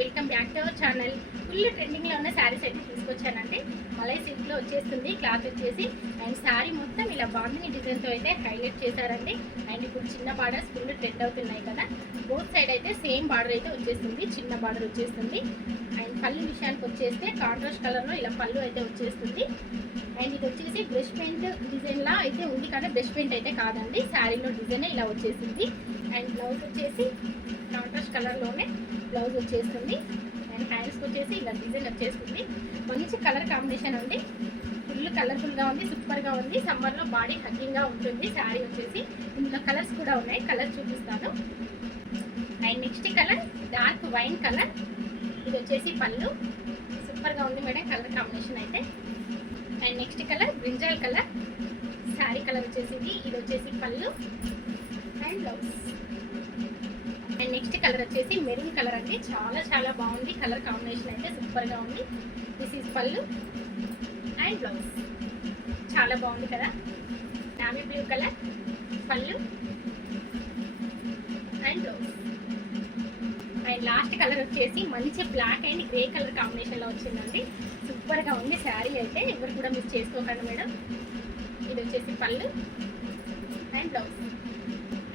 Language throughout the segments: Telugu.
Welcome back to our channel. Full ట్రెండింగ్లో ఉన్న శారీస్ అయితే తీసుకొచ్చానండి. మలై సిల్క్లో వచ్చేస్తుంది క్లాత్ వచ్చేసి. అండ్ శారీ మొత్తం ఇలా బాందిని డిజైన్తో అయితే హైలైట్ చేశారండి. అండ్ ఇప్పుడు చిన్న బార్డర్స్ ఫుల్ ట్రెండ్ అవుతున్నాయి కదా, బోత్ సైడ్ అయితే సేమ్ బార్డర్ అయితే వచ్చేస్తుంది, చిన్న బార్డర్ వచ్చేస్తుంది. అండ్ పళ్ళు విషయానికి వచ్చేస్తే కాంట్రాస్ట్ కలర్లో ఇలా పళ్ళు అయితే వచ్చేస్తుంది. అండ్ ఇది వచ్చేసి బ్రష్ పెయింట్ డిజైన్లా అయితే ఉంది కానీ బ్రష్ పెయింట్ అయితే కాదండి, శారీలో డిజైన్ ఇలా వచ్చేసింది. అండ్ బ్లౌజ్ వచ్చేసి కాంట్రాస్ట్ కలర్లోనే బ్లౌజ్ వచ్చేస్తుంది. అండ్ హ్యాండ్స్కి వచ్చేసి ఇలా డిజైన్ వచ్చేస్తుంది. మంచి కలర్ కాంబినేషన్ ఉంది, ఫుల్ కలర్ఫుల్గా ఉంది, సూపర్గా ఉంది. సమ్మర్లో బాడీ హగ్గింగ్గా ఉంటుంది శారీ వచ్చేసి. ఇందులో కలర్స్ కూడా ఉన్నాయి, కలర్ చూపిస్తాను. And next colour dark wine colour, ఇది వచ్చేసి పళ్ళు. సూపర్గా ఉంది మేడం కలర్ కాంబినేషన్ అయితే. And next colour brinjal colour, sari colour వచ్చేసింది. ఇది వచ్చేసి పళ్ళు and blouse. And next colour వచ్చేసి మెరూన్ కలర్ అండి, చాలా చాలా బాగుంది కలర్ కాంబినేషన్ అయితే, సూపర్గా ఉంది. దిస్ ఈజ్ పళ్ళు అండ్ బ్లౌజ్, చాలా బాగుంది కదా. నావీ బ్లూ కలర్ పళ్ళు and blouse. And last colour వచ్చేసి మంచి బ్లాక్ అండ్ గ్రే కలర్ కాంబినేషన్లో వచ్చిందండి, సూపర్గా ఉంది శారీ అయితే. ఎవరు కూడా మిస్ చేసుకోకండి మేడం. ఇది వచ్చేసి పళ్ళు అండ్ బ్లౌజ్.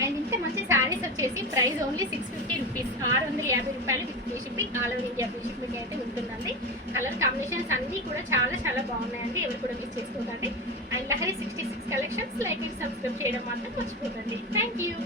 అండ్ ఇంత మంచి శారీస్ వచ్చేసి ప్రైస్ ఓన్లీ 650 రూపీస్, 650 రూపాయలు with free shipping, all over India free shipping అయితే ఉంటుందండి. కలర్ కాంబినేషన్స్ అన్నీ కూడా చాలా చాలా బాగున్నాయండి, ఎవరు కూడా మిస్ చేసుకోకండి. And Lahari 66 collections like and subscribe చేయడం మాత్రం మర్చిపోకండి. Thank you.